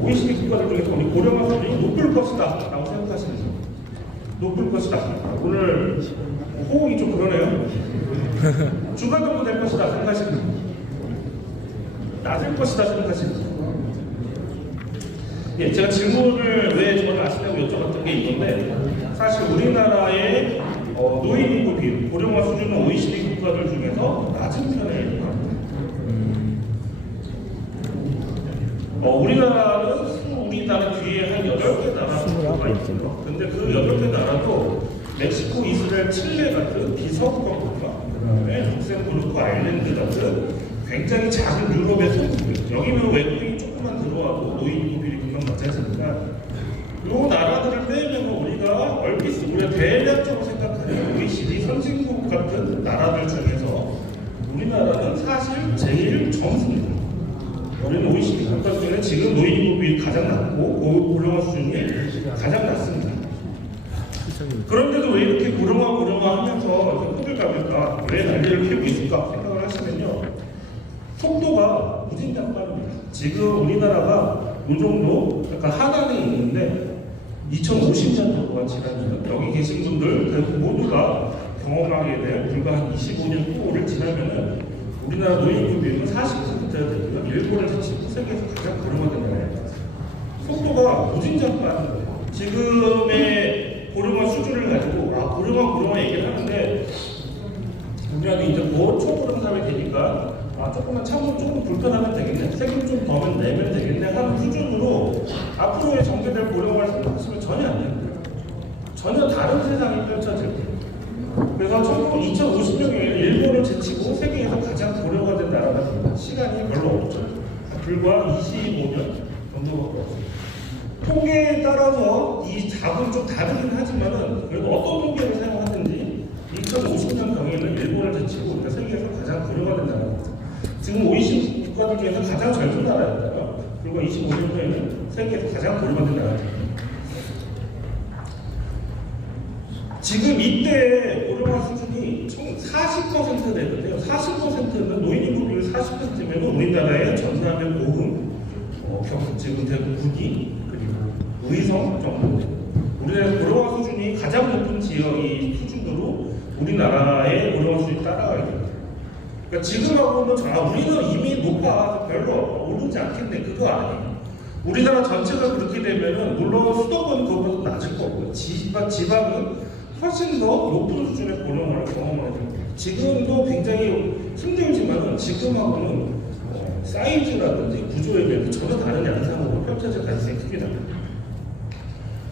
OECD 국가들 중에서 우리 고령화 수준이 높을 것이다 라고 생각하시는 분. 높을 것이다. 오늘 호응이 좀 그러네요. 중간 정도 될 것이다 생각하시는 분. 낮을 것이다 생각하시는 분. 예, 제가 질문을 왜 저를 아시냐고 여쭤봤던 게 이건데, 사실 우리나라의 노인 인구 비율, 고령화 수준은 OECD 국가들 중에서 낮은 편에 있습니다. 우리나라 뒤에 한 8개 나라가 있죠. 근데 그 8개 나라도 멕시코, 이스라엘, 칠레 같은 비서구권 국가, 그다음에 룩셈부르크, 아일랜드 같은 굉장히 작은 유럽의 소국들, 여기는 외국인이 조금만 들어와도 노인 인구 비율이 금방 낮지 않습니까? 이 나라들을 빼면 우리가 얼핏 우리가 대략적으로 생각하는 OECD 선진국 같은 나라들 중에서 우리나라는 사실 제일 젊습니다. 우리는 OECD 국가 중에 지금 노인 인구 비율이 가장 낮고 고령화 수준이 가장 낮습니다. 그런데도 왜 이렇게 고령화 하면서 호들갑일까? 왜 난리를 피우고 있을까? 생각을 하시면요, 속도가 무진장 빠릅니다. 지금 우리나라가 이 정도 약간 하단에 있는데 2050년 정도가 지나면 여기 계신 분들 모두가 경험하게 될 불과 한 25년 후를 지나면은 우리나라 노인 인구 비율은 40%가 되고요. 일본을 제치고 세계에서 가장 고령화된 나라입니다. 속도가 무진장 빠른 거예요. 지금의 고령화 수준을 가지고 고령화 얘기를 하는데, 우리나라는 이제 초고령 사회 되니까 조금만 참으면 조금 불편하면 되겠네, 세금 좀 더 내면 되겠네 하는 수준으로 앞으로의 전개될 고령화를 생각하시면 전혀 안 됩니다. 전혀 다른 세상이 펼쳐질 거예요. 그래서 2050년에 일본을 제치고 세계에서 가장 고령화된 나라가 됩니다. 시간이 별로 없죠. 불과 25년 정도밖에 없습니다. 통계에 따라서 이 답은 좀 다르긴 하지만은 그래도 어떤 통계를 사용하든지 2050년 경에는 일본을 제치고 우리가 세계에서 가장 고령화된 나라입니다. 지금 OECD 국가들 중에서 가장 젊은 나라였다가 불과 25년 후에는 세계에서 가장 고령화된 나라입니다. 지금 이때 고령화 수준이 총 40% 되는데요. 40%는 노인 인구 비율 40%면 우리나라의 전남의 고흥, 지금 대구 구기, 그리고 의성 정도. 우리나라의 고령화 수준이 가장 높은 지역이 수준으로 우리나라의 고령화 수준이 따라가게 됩니다. 그러니까 지금하고는 우리는 이미 높아 별로 오르지 않겠네, 그거 아니에요. 우리나라 전체가 그렇게 되면은 물론 수도권 그것보다 낮을 거고요. 지방은 훨씬 더 높은 수준의 고령화를 경험하게 됩니다. 지금도 굉장히 힘들지만은 지금하고는 사이즈라든지 구조에 비해서 전혀 다른 양상으로 펼쳐질 가능성이 큽니다.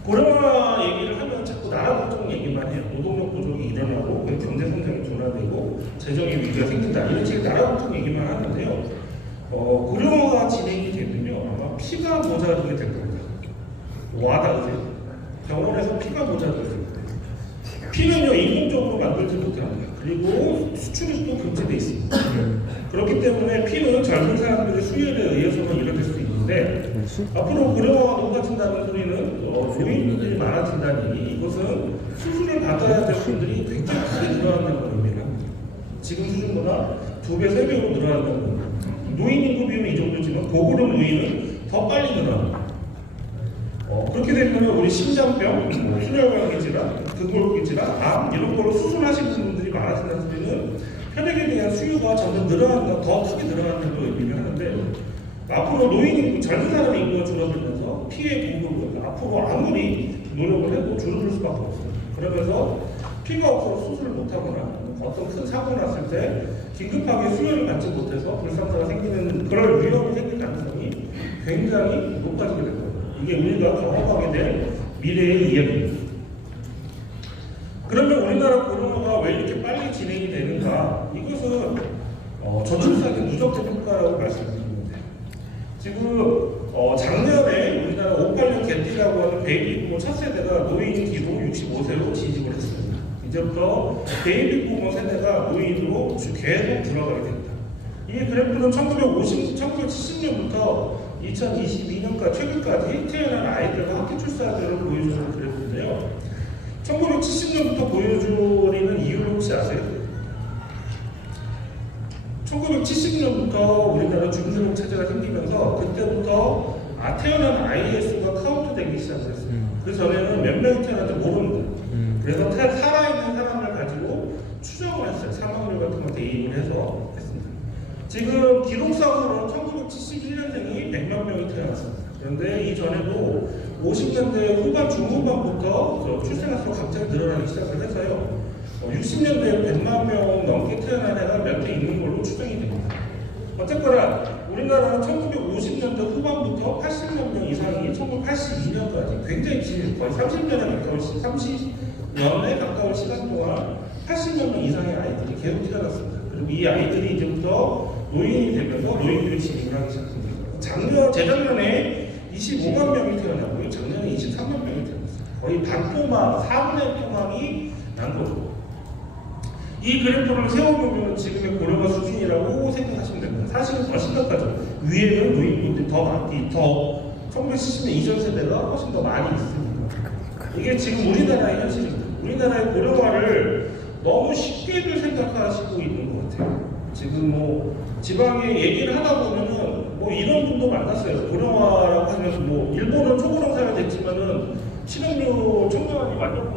고령화 얘기를 하면 자꾸 나라 부족 얘기만 해요. 노동력 부족이 일어나고 경제 성장이 둔화되고 재정의 위기가 생긴다, 이런 식의 나라 부족 얘기만 하는데요. 고령화가 진행이 되면요, 아마 피가 모자라게 될 겁니다. 와닿으세요? 병원에서 피가 모자라게 될 겁니다. 피는요, 인공적으로 만들지 못합니다. 그리고 수출이 또 금지되어 있습니다. 그렇기 때문에 피는 젊은 사람들의 수혈에 의해서만 이루어질 수 있는데, 앞으로 고령화가 높아진다는 소리는 노인들이 많아진다니 이것은 수술을 받아야 될 분들이 굉장히 크게 늘어난다는 걸 의미합니다. 지금 수준보다 2배, 3배로 늘어난다는 겁니다. 노인 인구 비율은 이 정도지만 고고령 노인은 더 빨리 늘어납니다. 그렇게 되면 우리 심장병, 흉혈관 질환, 근골격 질환, 암 이런 거로 수술하시는 분들이 많아진다는 소리는 혈액에 대한 수요가 점점 늘어난다, 더 크게 늘어난다는 걸 의미를 하는데, 앞으로 젊은 사람의 인구가 줄어들면서 피해 공급은 앞으로 아무리 노력을 해도 줄어들 수밖에 없어요. 그러면서 피가 없어서 수술을 못하거나 어떤 큰 사고가 났을 때 긴급하게 수혈을 받지 못해서 불상사가 생기는 그런 위험이 생길 가능성이 굉장히 높아지게 될 거예요. 이게 우리가 경험하게 될 미래의 이야기입니다. 그러면 우리나라 고령화가 왜 이렇게 빨리 진행이 되는가? 이것은 저출산의 누적된 효과라고 말씀드립니다. 지금 작년에 우리나라 58년 개띠라고 하는 베이비 부모 첫 세대가 노인 기로 65세로 진입을 했습니다. 이제부터 베이비 부모 세대가 노인으로 계속 들어가게 됩니다. 이 그래프는 1970년부터 2022년까지 최근까지 태어난 아이들과 학교 출산율을 보여주는 그래프인데요. 1970년부터 보여주는 이유를 혹시 아세요? 1970년부터 우리나라 중주동 체제가 생기면서 그때부터 태어난 아이의 수가 카운트되기 시작했어요. 그 전에는 몇 명이 태어난지 모릅니다. 그래서 살아있는 사람을 가지고 추정을 했어요. 사망률 같은 거 대입을 해서 했습니다. 지금 기록상으로는 1971년생이 100만 명이 태어났습니다. 그런데 이전에도 50년대 후반 중후반부터 출생아 수가 갑자기 늘어나기 시작을 해서요. 60년대에 100만 명 넘게 태어난 애가 몇 대 있는 걸로 추정이 됩니다. 어쨌거나 우리나라는 1950년대 후반부터 80만 명 이상이 1982년까지 굉장히 긴 거의 30년에 가까운 시간 동안 80만 명 이상의 아이들이 계속 태어났습니다. 그리고 이 아이들이 이제부터 노인이 되면서 노인들이 진입을 하기 시작합니다. 재작년에 25만 명이 태어나고요. 작년에 23만 명이 태어났어요. 거의 반토막, 4분의 토막이 난 거죠. 이 그래프를 세워보면 지금의 고령화 수준이라고 생각하시면 됩니다. 사실은 더 심각하죠. 위에는 노인분들이 더 많기, 더 1970년 이전 세대가 훨씬 더 많이 있습니다. 이게 지금 우리나라의 현실입니다. 우리나라의 고령화를 너무 쉽게들 생각하시고 있는 것 같아요. 지금 뭐 지방에 얘기를 하다 보면은 뭐 이런 분도 만났어요. 고령화라고 하면서 뭐 일본은 초고령 사회가 됐지만은 실업률 청년이 완전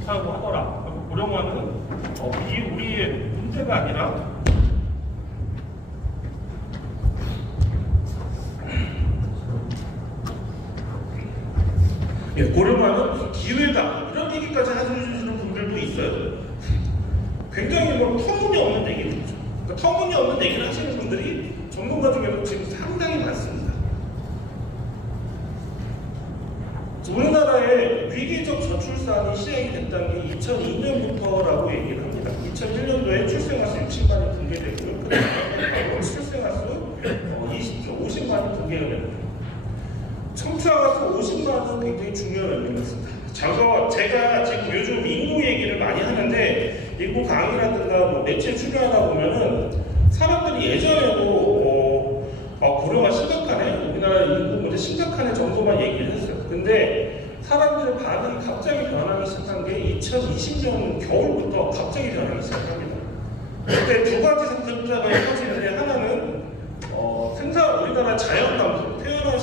좋다고 하더라. 고령화는 이게 우리의 문제가 아니라 고령화는 기회다 이런 얘기까지 해주시는 분들도 있어요. 굉장히 뭐 터무니없는 얘기죠. 그러니까 터무니없는 얘기를 하시는 분들이 전문가 중에도 지금 상당히 많습니다. 우리나라의 위기적 저출산이 시작이 됐다는 게 2002년부터라고 얘기를 합니다. 2001년도에 출생아 수 60만이 붕괴되고요. 그다음에 출생아 수 50만이 붕괴가 됩니다. 청취아가 수 50만은 굉장히 중요한 의미였습니다. 제가 지금 요즘 인구 얘기를 많이 하는데 인구 강의라든가 뭐 매체에 출연하다 보면은 사람들이 예전에도 고령화 심각하네, 우리나라 인구 문제 심각하네 정도만 얘기를 했어요. 근데 사람들의 반응이 갑자기 변하기 시작한 게 2020년 겨울부터 갑자기 변하기 시작합니다. 그때 두 가지 생각자가 커지는데 하나는 우리나라 자연 감소, 태어난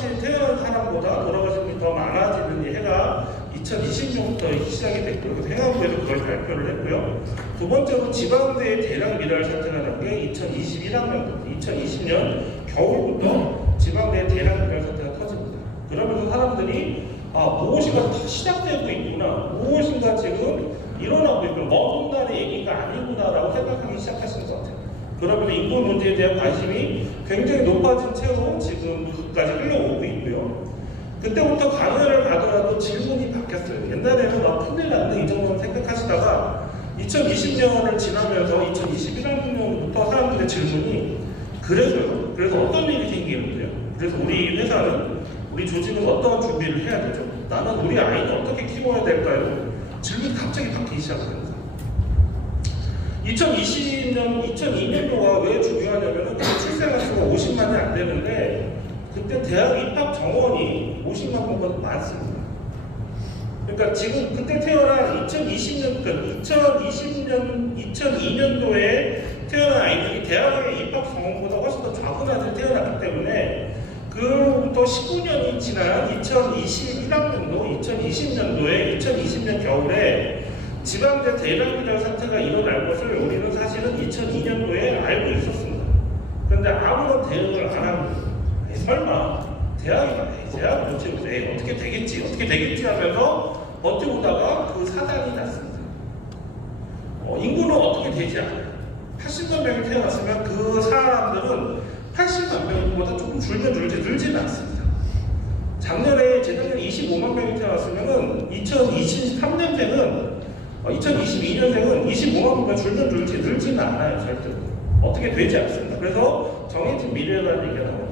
사람보다 돌아가신 분이 더 많아지는 해가 2020년부터 시작이 됐고요. 그래서 행안부에서 그걸 발표를 했고요. 두 번째로 지방대의 대량 미랄 사태가 난 게 2020년 겨울부터 지방대의 대량 미랄 사태가 터집니다. 그러면서 사람들이 무엇인가 다 시작되고 있구나, 무엇인가 지금 일어나고 있구나, 먼 날의 얘기가 아니구나라고 생각하기 시작하시는 것 같아요. 그러면서 인구 문제에 대한 관심이 굉장히 높아진 채로 지금까지 흘러오고 있고요. 그때부터 강연을 가더라도 질문이 바뀌었어요. 옛날에는 막 큰일 났네 이 정도는 생각하시다가 2020년을 지나면서 2021년부터 사람들의 질문이 그래서 어떤 일이 생기는데요. 그래서 우리 회사는, 우리 조직은 어떤 준비를 해야 되죠? 나는 우리 아이를 어떻게 키워야 될까요? 질문이 갑자기 바뀌기 시작합니다. 2002년도가 왜 중요하냐면 출생아 수가 50만이 안 되는데 그때 대학 입학 정원이 50만 명보다 많습니다. 그러니까 지금 그때 태어난 2002년도에 태어난 아이들이 대학의 입학 정원보다 훨씬 더 작은 아이들이 태어났기 때문에 그로부터 19년이 지난 2021학년도, 2020년 겨울에 지방대 대량 미달 사태가 일어날 것을 우리는 사실은 2002년도에 알고 있었습니다. 그런데 아무런 대응을 안 합니다. 설마 대학을 놓치고 어떻게 되겠지 하면서 버텨보다가 그 사단이 났습니다. 인구는 어떻게 되지 않아요. 80만 명이 태어났으면 그 사람들은 80만 명보다 조금 늘지는 않습니다. 재작년에 25만 명이 태어났으면 2022년생은 25만 명보다 늘지는 않아요. 절대로. 어떻게 되지 않습니다. 그래서 정해진 미래라는 얘기가 나옵니다.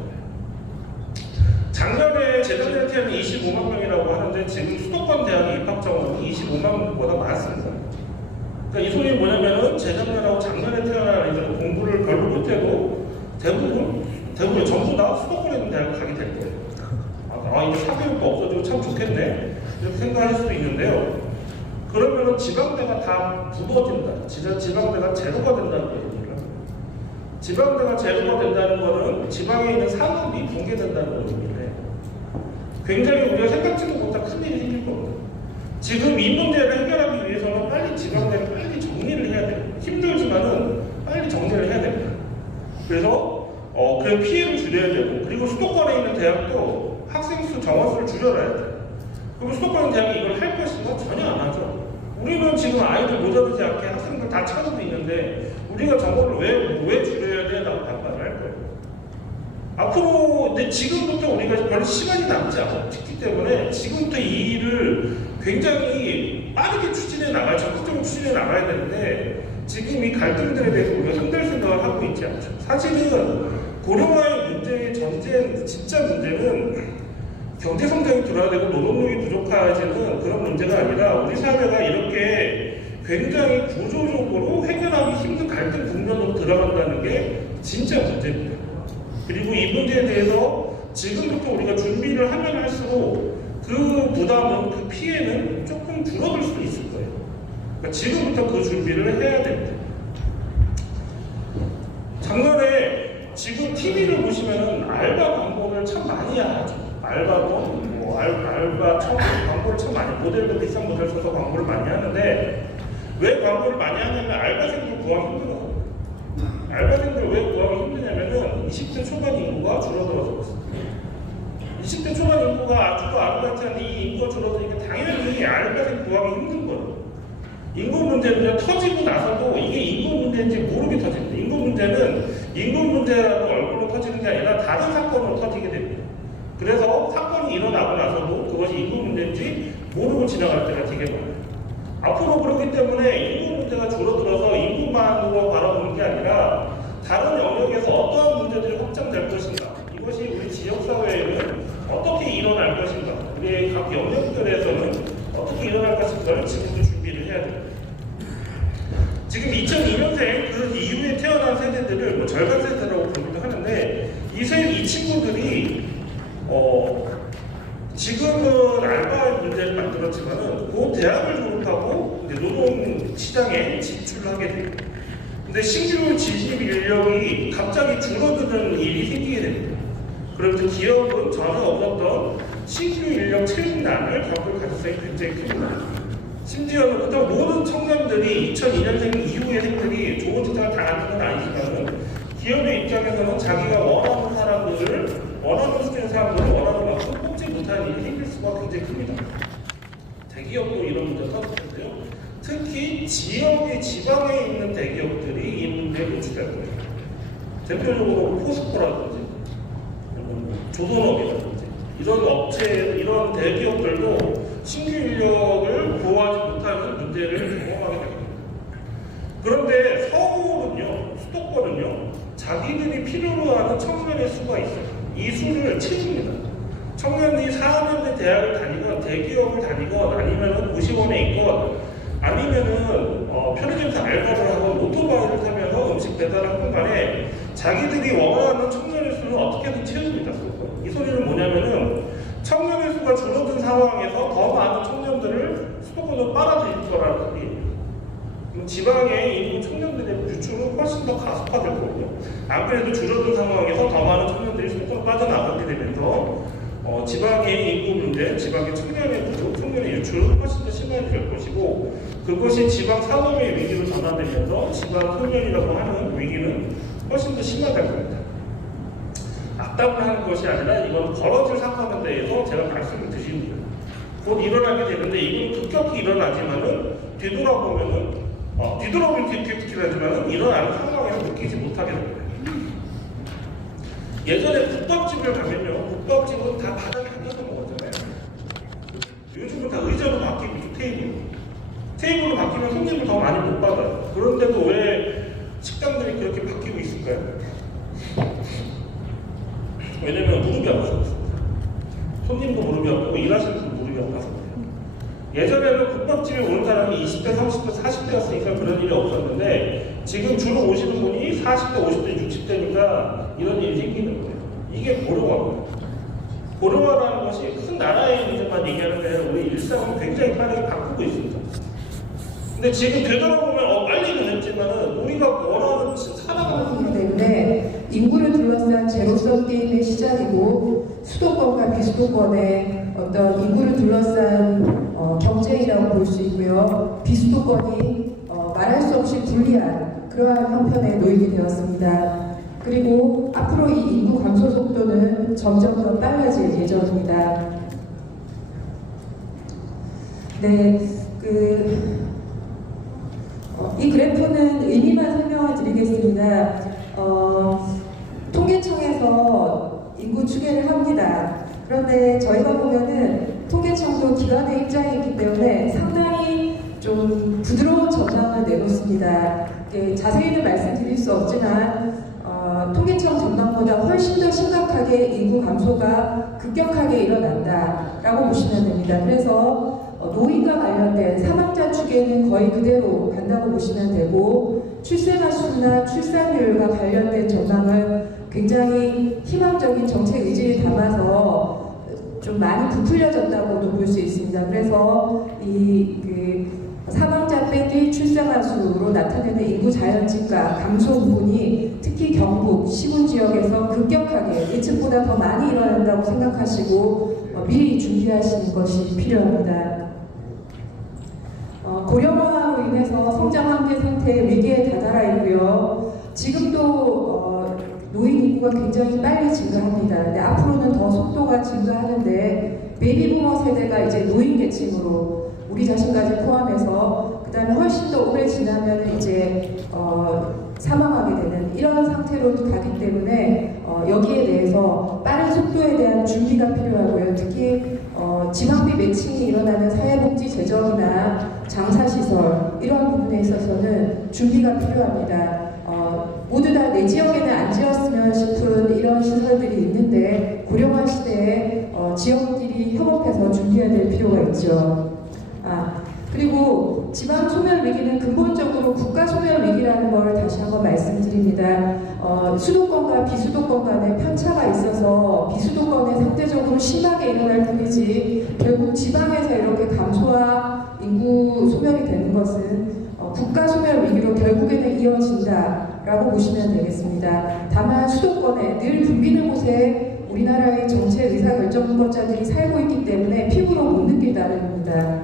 재작년에 태어난 25만 명이라고 하는데 지금 수도권 대학의 입학 정원이 25만 명보다 많습니다. 그러니까 이 소리는 뭐냐면은 재작년하고 작년에 태어난 아이들은 공부를 별로 못해도 대부분 전부 다 수도권에 있는 대학을 가게 될 거예요. 이제 사교육도 없어지고 참 좋겠네 이렇게 생각할 수도 있는데요. 그러면은 지방대가 다 굳어진다. 지방대가 제로가 된다는 거예요. 지방대가 제로가 된다는 거는 지방에 있는 산업이 붕괴된다는 겁니다. 굉장히 우리가 생각지도 못한 큰일이 생길 겁니다. 지금 이 문제를 해결하기 위해서는 빨리 지방대를 빨리 정리를 해야 돼요. 힘들지만은 빨리 정리를 해야 됩니다. 그래서 그 피해를 줄여야 되고, 그리고 수도권에 있는 대학도 학생 수 정원수를 줄여놔야 돼요. 그럼 수도권 대학이 이걸 할 것인가? 전혀 안 하죠. 우리는 지금 아이들 모자르지 않게 학생들 다 찾아도 있는데 우리가 정원을 왜 줄여야 돼? 라고 반발을 할 거예요. 앞으로 근데 지금부터 우리가 별로 시간이 남지 않기 때문에 지금부터 이 일을 굉장히 빠르게 추진해 나가야, 적극적으로 추진해 나가야 되는데 지금 이 갈등들에 대해서 우리가 손댈 생각을 하고 있지 않죠. 사실은 고령화의 문제의 진짜 문제는 경제 성장이 들어야 되고 노동력이 부족해지는 그런 문제가 아니라 우리 사회가 이렇게 굉장히 구조적으로 해결하기 힘든 갈등 국면으로 들어간다는 게 진짜 문제입니다. 그리고 이 문제에 대해서 지금부터 우리가 준비를 하면 할수록 그 부담은, 그 피해는 조금 줄어들 수 있을 거예요. 그러니까 지금부터 그 준비를 해야 됩니다. 작년에 지금 TV를 보시면 알바 광고를 참 많이 하죠. 알바도 알바 광고를 참 많이, 모델도 비싼 모델 써서 광고를 많이 하는데 왜 광고를 많이 하냐면 알바생들 구하기 힘들어요. 알바생들 왜 구하기 힘드냐면은 20대 초반 인구가 줄어들어서 그렇습니다. 20대 초반 인구가 아주 아르바이트하는데 이 인구가 줄어드니까 당연히 알바생 구하기 힘든 거예요. 인구 문제는 터지고 나서도 이게 인구 문제인지 모르게 터집니다. 인구 문제는 인구 문제라고 얼굴로 터지는 게 아니라 다른 사건으로 터지게 됩니다. 그래서 사건이 일어나고 나서도 그것이 인구 문제인지 모르고 지나갈 때가 되게 많아요. 앞으로 그렇기 때문에 인구 문제가 줄어들어서 인구만으로 바라보는 게 아니라 다른 영역에서 어떠한 문제들이 확장될 것인가, 이것이 우리 지역사회에는 어떻게 일어날 것인가, 우리의 각 영역들에서는 어떻게 일어날 것인가를 지금부터 준비를 해야 됩니다. 지금 2002년생 그 이후에 태어난 세대들을 뭐 절반 세대라고 부르기도 하는데 이 친구들이 지금은 알바 문제를 만들었지만은 그 대학을 졸업하고 노동 시장에 진출하게 됩니다. 근데 신규 진입 인력이 갑자기 줄어드는 일이 생기게 됩니다. 그래서 기업은 전혀 없었던 신규 인력 채용난을 겪을 가능성이 굉장히 큽니다. 심지어는 그렇다고 모든 청년들이 2002년생 이후의 생들이 좋은 직장을 다 갖는 건 아니지만 기업의 입장에서는 자기가 원하는 사람들을, 원하는 수준의 사람들을 원하는 만큼 뽑지 못하는 일이 생길 수가 굉장히 큽니다. 대기업도 이런 문제가 터질 텐데요. 특히 지방에 있는 대기업들이 이 문제에 노출될 거예요. 대표적으로 포스코라든지 조선업이라든지 이런 대기업들도 신규 인력을 보호하지 못하는 문제를 경험하게 됩니다. 그런데 서울은요, 수도권은요, 자기들이 필요로 하는 청년의 수가 있어요. 이 수를 채웁니다. 청년이 4학년 대학을 다니건 대기업을 다니건 아니면은 고시원에 있건 아니면은 편의점에서 알바를 하고 오토바이를 타면서 음식 배달하건 간에 자기들이 원하는 청년의 수는 어떻게든 채웁니다. 이 소리는 뭐냐면은 청년의 수가 줄어든 상황에서 더 많은 청년들을 수도권으로 빨아들일 거라는 얘기예요. 지방의 인구 청년들의 유출은 훨씬 더 가속화될 거고요. 안 그래도 줄어든 상황에서 더 많은 청년들이 수도권으로 빠져나가게 되면서 지방의 인구 문제, 지방의 청년의 구조, 청년의 유출은 훨씬 더 심해질 것이고 그것이 지방 산업의 위기로 전환되면서 지방 소멸이라고 하는 위기는 훨씬 더 심화될 겁니다. 악담을 하는 것이 아니라 이건 벌어질 사건에 대해서 제가 말씀을 드립니다. 곧 일어나게 되는데 이건 급격히 일어나지만은 뒤돌아보면은 뒤돌아보면 일어나는 상황에서 느끼지 못하게 됩니다. 예전에 국밥집을 가면요, 국밥집은 다 바닥에 앉아서 먹었잖아요. 요즘은 다 의자로 바뀌고 테이블로 바뀌면 손님을 더 많이 못 받아요. 그런데도 왜 식당들이 그렇게 바뀌고 있을까요? 왜냐면 무릎이 아파서 그렇습니다. 손님도 무릎이 아프고 일하시는 분도 무릎이 아파서 그래요. 예전에는 국밥집에 오는 사람이 20대, 30대, 40대였으니까 그런 일이 없었는데 지금 주로 오시는 분이 40대, 50대, 60대니까 이런 일이 생기는 거예요. 이게 고령화입니다. 고령화라는 것이 큰 나라의 문제만 얘기하는데 우리 일상은 굉장히 빠르게 바꾸고 있습니다. 근데 지금 되돌아보면 빨리는 했지만은 우리가 원하는 살아가는 때문에 인구를 둘러싼 제로섬 게임의 시작이고 수도권과 비수도권의 어떤 인구를 둘러싼 경쟁이라고 볼 수 있고요. 비수도권이 말할 수 없이 불리한 그러한 형편에 놓이게 되었습니다. 그리고 앞으로 이 인구 감소 속도는 점점 더 빨라질 예정입니다. 네, 이 그래프는 의미만 설명을 드리겠습니다. 통계청에서 인구 추계를 합니다. 그런데 저희가 보면은 통계청도 기관의 입장이 있기 때문에 상당히 좀 부드러운 전망을 내놓습니다. 자세히는 말씀드릴 수 없지만 통계청 전망보다 훨씬 더 심각하게 인구 감소가 급격하게 일어난다라고 보시면 됩니다. 그래서 노인과 관련된 사망자 추계는 거의 그대로 간다고 보시면 되고, 출생아 수나 출산율과 관련된 전망을 굉장히 희망적인 정책 의지를 담아서 좀 많이 부풀려졌다고도 볼 수 있습니다. 그래서 사망자 빼기 출생아 수로 나타내는 인구 자연 증가 감소 부분이 특히 경북 시군 지역에서 급격하게 예측보다 더 많이 일어난다고 생각하시고 미리 준비하시는 것이 필요합니다. 고령화로 인해서 성장 한계 상태의 위기에 다다라 있고요. 지금도 노인 인구가 굉장히 빨리 증가합니다. 근데 앞으로는 더 속도가 증가하는데, 베이비부머 세대가 이제 노인 계층으로 우리 자신까지 포함해서 그 다음에 훨씬 더 오래 지나면 이제 사망하게 되는 이런 상태로 가기 때문에 여기에 대해서 빠른 속도에 대한 준비가 필요하고요. 특히 지방비 매칭이 일어나는 사회복지 재정이나 장사시설 이러한 부분에 있어서는 준비가 필요합니다. 모두 다 내 지역에는 안 지었으면 싶은 이런 시설들이 있는데, 고령화 시대에 지역끼리 협업해서 준비해야 될 필요가 있죠. 그리고 지방 소멸 위기는 근본적으로 국가 소멸 위기라는 걸 다시 한번 말씀드립니다. 수도권과 비수도권 간의 편차가 있어서 비수도권에 상대적으로 심하게 일어날 뿐이지, 결국 지방에서 이렇게 감소와 인구 소멸이 되는 것은 국가 소멸 위기로 결국에는 이어진다라고 보시면 되겠습니다. 다만 수도권에 늘 붐비는 곳에 우리나라의 정책 의사결정권자들이 살고 있기 때문에 피부로 못 느낀다는 겁니다.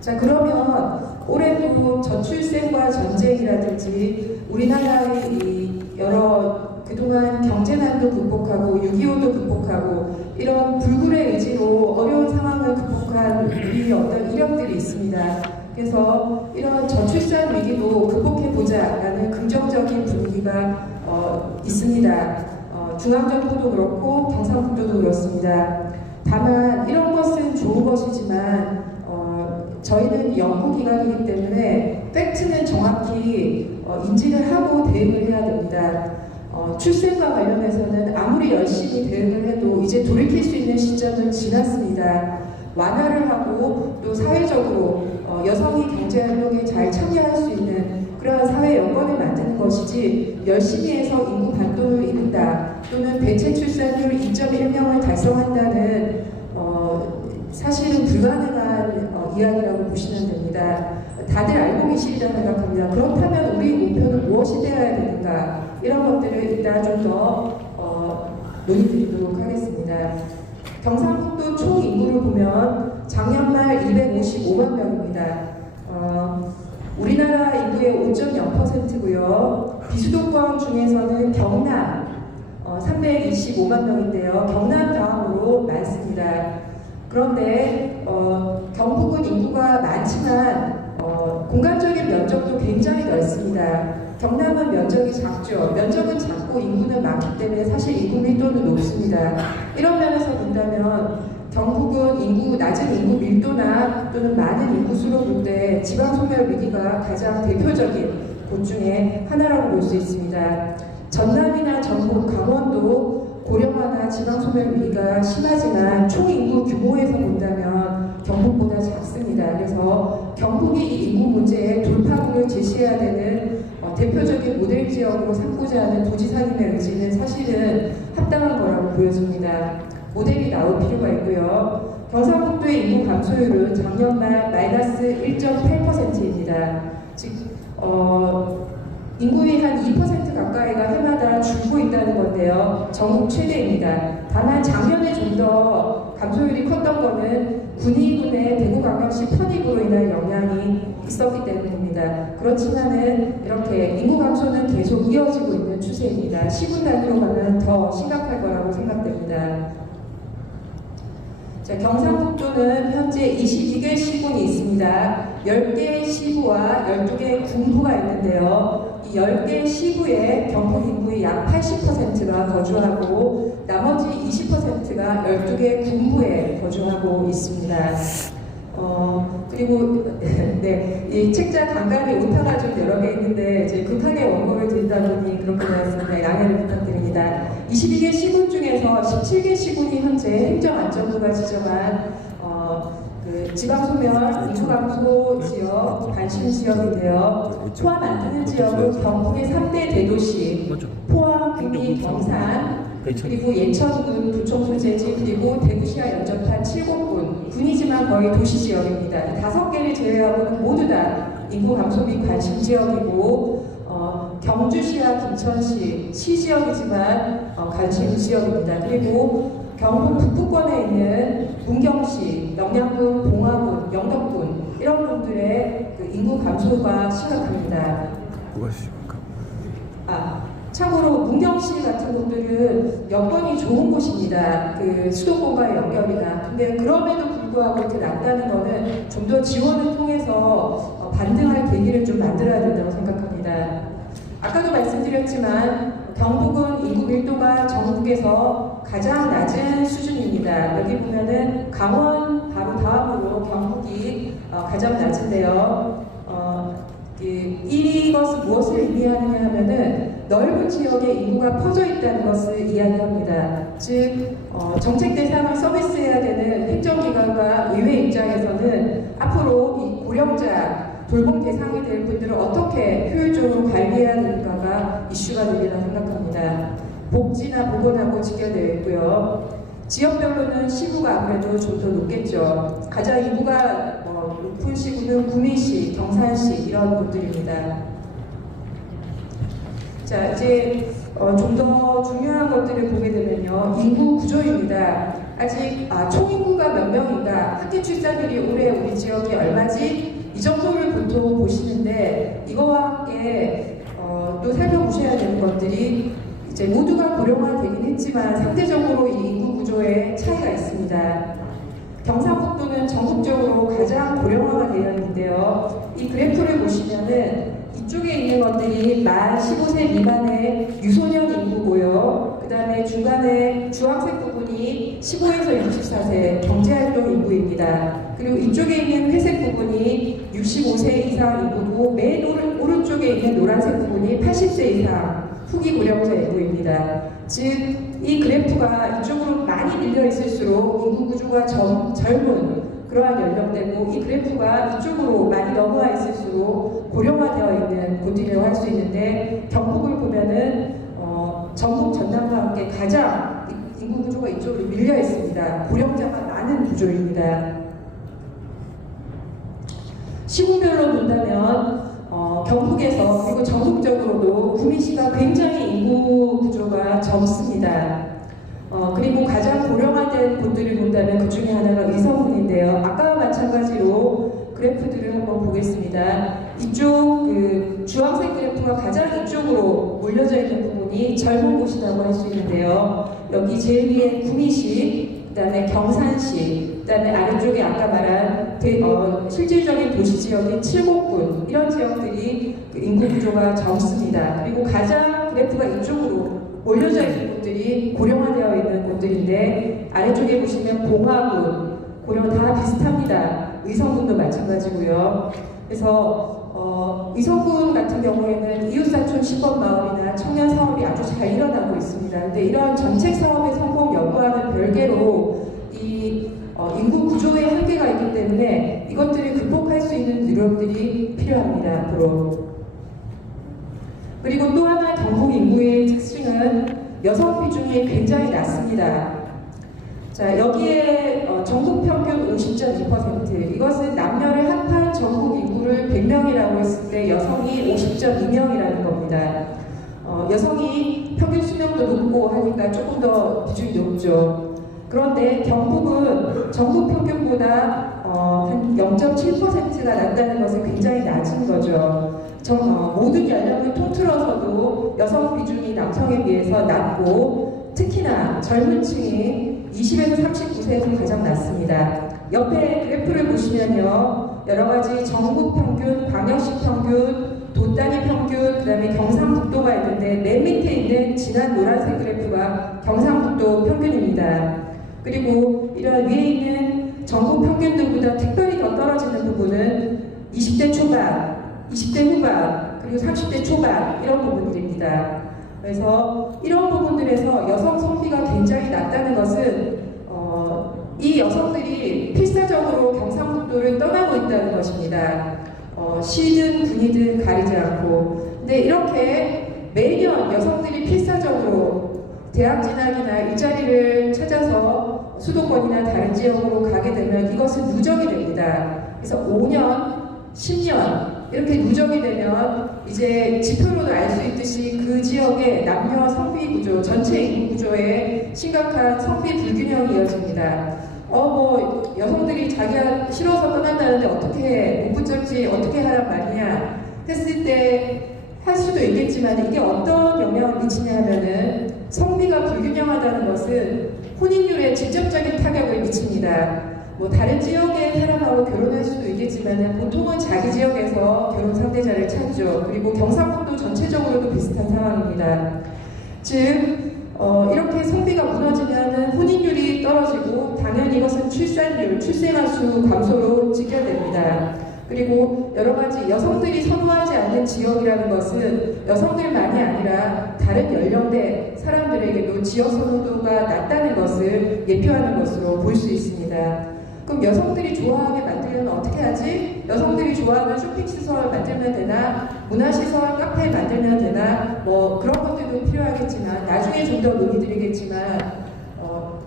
자, 그러면 올해도 저출생과 전쟁이라든지 우리나라의 이 여러 그동안 경제난도 극복하고 6.25도 극복하고 이런 불굴의 의지로 어려운 상황을 극복한 우리 어떤 이력들이 있습니다. 그래서 이런 저출산 위기도 극복해보자라는 긍정적인 분위기가 있습니다. 중앙정부도 그렇고 경상북도도 그렇습니다. 다만 이런 것은 좋은 것이지만 저희는 연구기관이기 때문에 팩트는 정확히 인지를 하고 대응을 해야 됩니다. 출생과 관련해서는 아무리 열심히 대응을 해도 이제 돌이킬 수 있는 시점은 지났습니다. 완화를 하고 또 사회적으로 여성이 경제활동에 잘 참여할 수 있는 그러한 사회 여건을 만드는 것이지, 열심히 해서 인구 반동을 이룬다 또는 대체 출산율 2.1명을 달성한다는 사실은 불가능한 이야기라고 보시면 됩니다. 다들 알고 계시리라 생각합니다. 그렇다면 우리 목표는 무엇이 되어야 되는가, 이런 것들을 이따 좀 더 논의드리도록 하겠습니다. 경상북도 총 인구를 보면 작년 말 255만 명입니다. 우리나라 인구의 5.0%고요. 비수도권 중에서는 경남 325만 명인데요. 경남 다음으로 많습니다. 그런데 경북은 인구가 많지만 공간적인 면적도 굉장히 넓습니다. 경남은 면적이 작죠. 면적은 작고 인구는 많기 때문에 사실 인구 밀도는 높습니다. 이런 면에서 본다면 경북은 낮은 인구 밀도나 또는 많은 인구수로 볼 때 지방소멸 위기가 가장 대표적인 곳 중에 하나라고 볼 수 있습니다. 전남이나 전북, 강원도 고령화나 지방소멸 위기가 심하지만 총인구 규모에서 본다면 경북보다 작습니다. 그래서 경북이 이 인구 문제에 돌파구를 제시해야 되는 대표적인 모델 지역으로 삼고자 하는 도지사님의 의지는 사실은 합당한 거라고 보여집니다. 모델이 나올 필요가 있고요. 경상북도의 인구 감소율은 작년 말 마이너스 1.8%입니다. 즉 인구의 한 2% 가까이가 해마다 줄고 있다는 건데요. 전국 최대입니다. 다만 작년에 좀 좀 더 감소율이 컸던 거는 군의군의 대구광역시 편입으로 인한 영향이 있었기 때문입니다. 그렇지만은 이렇게 인구 감소는 계속 이어지고 있는 추세입니다. 시군 단위로 가면 더 심각할 거라고 생각됩니다. 자, 경상북도는 현재 22개 시군이 있습니다. 10개 시구와 12개 군부가 있는데요. 이 10개 시구에 경북 인구의 약 80%가 거주하고 나머지 20%가 12개 군부에 거주하고 있습니다. 그리고 네, 이 책자 간간히 오타가 좀 여러 개 있는데 이제 급하게 원고를 드리다 보니 그렇게 되었습니다. 양해를 부탁드립니다. 22개 시군 중에서 17개 시군이 현재 행정안전부가 지정한 그 지방소멸 인구감소 지역 관심 지역인데요. 포함 안 되는 지역은 경북의 3대 대도시 포항, 구미, 경산 그리고 예천군, 부천 소재지 그리고 대구시와 연접한 7곳군 군이지만 거의 도시 지역입니다. 이 5개를 제외하고는 모두 다 인구 감소 및 관심 지역이고 경주시와 김천시 시 지역이지만 관심 지역입니다. 그리고 경북 북부권에 있는 문경시, 영양군, 봉화군, 영덕군 이런 분들의 그 인구 감소가 심각합니다. 뭐가 심각합니까? 참고로 문경시 같은 곳들은 여건이 좋은 곳입니다. 그 수도권과의 연결이나. 근데 그럼에도 불구하고 이렇게 낮다는 거는 좀 더 지원을 통해서 반등할 계기를 좀 만들어야 된다고 생각합니다. 아까도 말씀드렸지만 경북은 인구 밀도가 전국에서 가장 낮은 수준입니다. 여기 보면은 강원 바로 다음으로 경북이 가장 낮은데요. 이것은 무엇을 의미하느냐 하면은 넓은 지역에 인구가 퍼져 있다는 것을 이야기합니다. 즉 정책 대상을 서비스해야 되는 행정기관과 의회 입장에서는 앞으로 이 고령자 돌봄 대상이 될 분들을 어떻게 효율적으로 관리해야 되는가가 이슈가 되리라 생각합니다. 복지나 보건하고 직결되어 있고요. 지역별로는 시구가 아무래도 좀 더 높겠죠. 가장 인구가 높은 시구는 구미시, 경산시 이런 곳들입니다. 자, 이제 좀 더 중요한 것들을 보게 되면요. 인구 구조입니다. 아직 총인구가 몇 명인가, 학교 출산율이 올해 우리 지역이 얼마지? 이 정도를 보통 보시는데 이거와 함께 또 살펴보셔야 되는 것들이 이제 모두가 고령화되긴 했지만 상대적으로 이 인구 구조에 차이가 있습니다. 경상북도는 전국적으로 가장 고령화가 되어 있는데요. 이 그래프를 보시면은 이쪽에 있는 것들이 만 15세 미만의 유소년 인구고요. 그 다음에 중간에 주황색 부분이 15에서 64세 경제활동 인구입니다. 그리고 이쪽에 있는 회색 부분이 65세 이상 인구고 맨 오른쪽에 있는 노란색 부분이 80세 이상 후기 고령자 인구입니다. 즉 이 그래프가 이쪽으로 많이 밀려 있을수록 인구 구조가 젊은 그러한 연령대고 이 그래프가 이쪽으로 많이 넘어와 있을수록 고령화되어 있는 곳이라고 할 수 있는데 경북을 보면은 전북 전남과 함께 가장 인구 구조가 이쪽으로 밀려 있습니다. 고령자가 많은 구조입니다. 시군별로 본다면 경북에서 그리고 전국적으로도 구미시가 굉장히 인구 구조가 젊습니다. 그리고 가장 고령화된 곳들을 본다면 그 중에 하나가 의성군인데요. 아까와 마찬가지로 그래프들을 한번 보겠습니다. 이쪽 그 주황색 그래프가 가장 이쪽으로 올려져 있는 부분이 젊은 곳이라고 할 수 있는데요. 여기 제일 위에 구미시, 그 다음에 경산시, 그 다음에 아래쪽에 아까 말한 실질적인 도시 지역인 칠곡군 이런 지역들이 그 인구 구조가 젊습니다. 그리고 가장 그래프가 이쪽으로 올려져 있는 곳들이 고령화되어 있는 곳들인데 아래쪽에 보시면 봉화군, 고령 다 비슷합니다. 의성군도 마찬가지고요. 그래서 의성군 같은 경우에는 이웃사촌 10번 마을이나 청년 사업이 아주 잘 일어나고 있습니다. 근데 이런 정책 사업의 성공 여부와는 별개로 이 인구 구조의 한계가 있기 때문에 이것들을 극복할 수 있는 노력들이 필요합니다. 앞으로. 그리고 또 하나 경북 인구의 특징은 여성 비중이 굉장히 낮습니다. 자, 여기에 전국 평균 50.2%, 이것은 남녀를 합한 전국 인구를 100명이라고 했을 때 여성이 50.2명이라는 겁니다. 여성이 평균 수명도 높고 하니까 조금 더 비중이 높죠. 그런데 경북은 전국 평균보다 한 0.7%가 낮다는 것은 굉장히 낮은 거죠. 모든 연령을 통틀어서도 여성 비중이 남성에 비해서 낮고 특히나 젊은 층이 20에서 39세에서 가장 낮습니다. 옆에 그래프를 보시면요. 여러 가지 전국 평균, 광역시 평균, 도 단위 평균, 그 다음에 경상북도가 있는데 맨 밑에 있는 진한 노란색 그래프가 경상북도 평균입니다. 그리고 이런 위에 있는 전국 평균들보다 특별히 더 떨어지는 부분은 20대 초반, 20대 후반, 그리고 30대 초반 이런 부분들입니다. 그래서 이런 부분들에서 여성 성비가 굉장히 낮다는 것은 이 여성들이 필사적으로 경상북도를 떠나고 있다는 것입니다. 시든 군이든 가리지 않고. 근데 이렇게 매년 여성들이 필사적으로 대학 진학이나 일자리를 찾아서 수도권이나 다른 지역으로 가게 되면 이것은 누적이 됩니다. 그래서 5년, 10년 이렇게 누적이 되면 이제 지표로도 알 수 있듯이 그 지역의 남녀 성비 구조, 전체 인구 구조에 심각한 성비 불균형이 이어집니다. 여성들이 자기가 싫어서 떠난다는데 어떻게 못 붙잡지, 어떻게 하란 말이냐 했을 때 할 수도 있겠지만 이게 어떤 영향을 미치냐 하면은 성비가 불균형하다는 것은 혼인율에 직접적인 타격을 미칩니다. 다른 지역의 사람하고 결혼할 수도 있겠지만 보통은 자기 지역에서 결혼 상대자를 찾죠. 그리고 경상북도 전체적으로도 비슷한 상황입니다. 즉 이렇게 성비가 무너지면 혼인율이 떨어지고 당연히 이것은 출산율, 출생아 수 감소로 직결됩니다. 그리고 여러 가지 여성들이 선호하지 않는 지역이라는 것은 여성들만이 아니라 다른 연령대 사람들에게도 지역 선호도가 낮다는 것을 예표하는 것으로 볼 수 있습니다. 그럼 여성들이 좋아하게 만들려면 어떻게 하지? 여성들이 좋아하는 쇼핑시설 만들면 되나? 문화시설, 카페 만들면 되나? 그런 것들도 필요하겠지만 나중에 좀 더 논의드리겠지만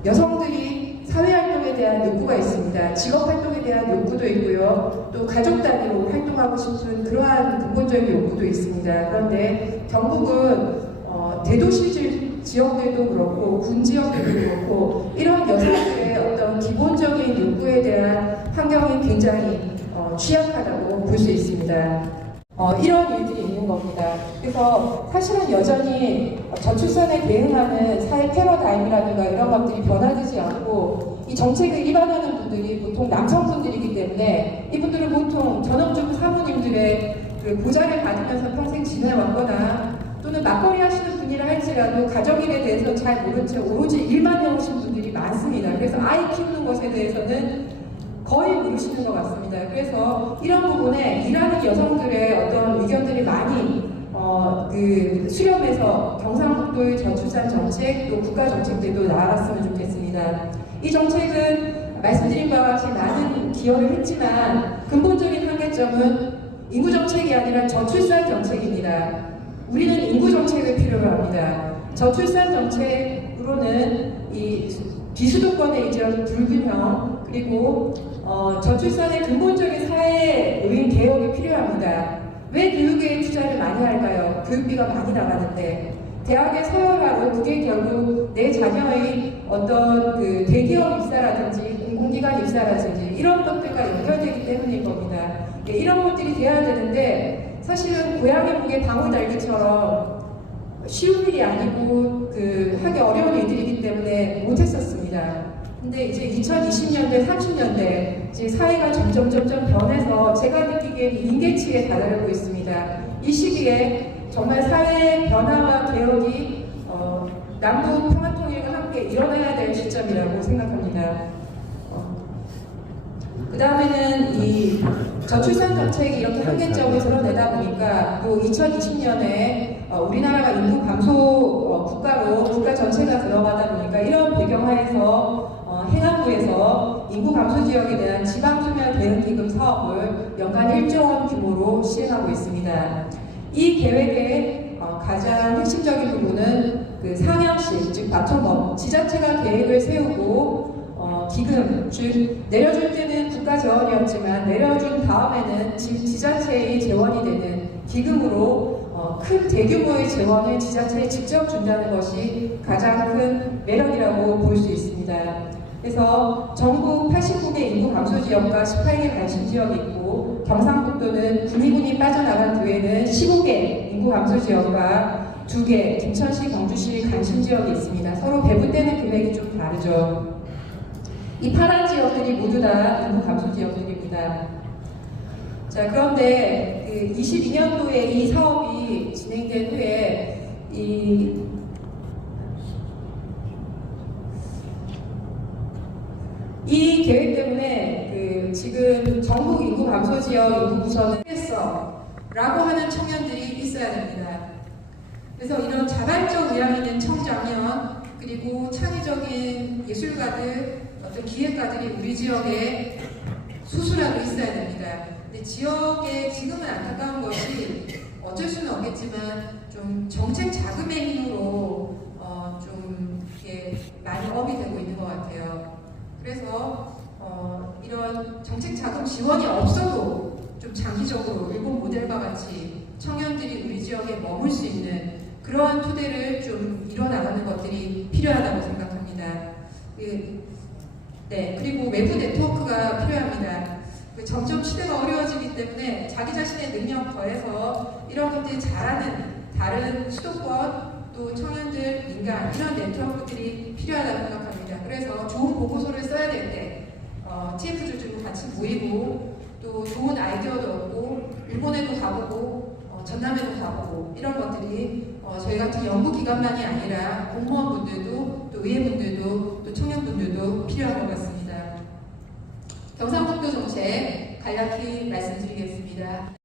여성들이 사회활동에 대한 욕구가 있습니다. 직업활동에 대한 욕구도 있고요. 또 가족 단위로 활동하고 싶은 그러한 근본적인 욕구도 있습니다. 그런데 경북은 대도시 지역들도 그렇고 군 지역들도 그렇고 이런 여성들의 어떤 기본적인 욕구에 대한 환경이 굉장히 취약하다고 볼 수 있습니다. 이런 일들이 있는 겁니다. 그래서 사실은 여전히 저출산에 대응하는 사회 패러다임이라든가 이런 것들이 변화되지 않고 이 정책을 입안하는 분들이 보통 남성분들이기 때문에 이분들은 보통 전업주부 사모님들의 그 보장을 받으면서 평생 지내왔거나 또는 맞벌이 하시는 분이라 할지라도 가정일에 대해서 잘 모른 채 오로지 일만 해오신 분들이 많습니다. 그래서 아이 키우는 것에 대해서는 거의 모르시는 것 같습니다. 그래서 이런 부분에 일하는 여성들의 어떤 의견들이 많이 수렴해서 경상북도의 저출산 정책 또 국가 정책들도 나아갔으면 좋겠습니다. 이 정책은 말씀드린 바와 같이 많은 기여를 했지만 근본적인 한계점은 인구 정책이 아니라 저출산 정책입니다. 우리는 인구 정책을 필요로 합니다. 저출산 정책으로는 이 비수도권에 이전 불균형 그리고 저출산의 근본적인 사회의 개혁이 필요합니다. 왜 교육에 투자를 많이 할까요? 교육비가 많이 나가는데 대학의 서열화로 그게 결국 내 자녀의 어떤 그 대기업 입사라든지 공공기관 입사라든지 이런 것들과 연결되기 때문일 겁니다. 이런 것들이 돼야 되는데 사실은 고양이 목에 당을 달기처럼 쉬운 일이 아니고 하기 어려운 일들이기 때문에 못했었습니다. 근데 이제 2020년대, 30년대 이제 사회가 점점 변해서 제가 느끼기에는 임계치에 다다르고 있습니다. 이 시기에 정말 사회 변화와 개혁이 남북 평화통일과 함께 일어나야 될 시점이라고 생각합니다. 그 다음에는 이 저출산 정책이 이렇게 한계점을 드러내다 보니까 또 2020년에 우리나라가 인구 감소 국가로 국가 전체가 들어가다 보니까 이런 배경하에서 행안부에서 인구 감소 지역에 대한 지방소멸 대응기금 사업을 연간 1조 원 규모로 시행하고 있습니다. 이 계획의 가장 핵심적인 부분은 그 상향시, 즉 맞춤법, 지자체가 계획을 세우고 기금, 즉 내려줄 때는 국가 재원이었지만 내려준 다음에는 지자체의 재원이 되는 기금으로 큰 대규모의 재원을 지자체에 직접 준다는 것이 가장 큰 매력이라고 볼 수 있습니다. 그래서 전국 89개 인구 감소 지역과 18개 관심 지역이 있고 경상북도는 군위군이 빠져나간 뒤에는 15개 인구 감소 지역과 2개 김천시, 경주시 관심 지역이 있습니다. 서로 배분되는 금액이 좀 다르죠. 이 파란 지역들이 모두 다 인구 감소 지역들입니다. 자, 그런데 그 22년도에 이 사업이 진행된 후에 이 계획 때문에 그 지금 전국 인구 감소 지역 인구 구성을 했어 라고 하는 청년들이 있어야 됩니다. 그래서 이런 자발적 의향 있는 청장년 그리고 창의적인 예술가들 어떤 기획가들이 우리 지역에 수수라도 있어야 됩니다. 근데 지역에 지금은 안타까운 것이 어쩔 수는 없겠지만 좀 정책 자금의 힘으로 좀 이렇게 많이 업이 되고 있는 것 같아요. 그래서 이런 정책 자금 지원이 없어도 좀 장기적으로 일본 모델과 같이 청년들이 우리 지역에 머물 수 있는 그러한 토대를 좀 이뤄나가는 것들이 필요하다고 생각합니다. 네, 그리고 외부 네트워크가 필요합니다. 점점 시대가 어려워지기 때문에 자기 자신의 능력 더해서 이런 것들이 잘하는 다른 수도권 또 청년들, 민간 이런 네트워크들이 필요하다고 생각합니다. 그래서 좋은 보고서를 써야 될 때 TF들 좀 같이 모이고 또 좋은 아이디어도 얻고 일본에도 가보고 전남에도 가보고 이런 것들이 저희 같은 연구기관만이 아니라 공무원분들도 또 의회분들도 또 청년분들도 필요한 것 같습니다. 경상북도 정책 간략히 말씀드리겠습니다.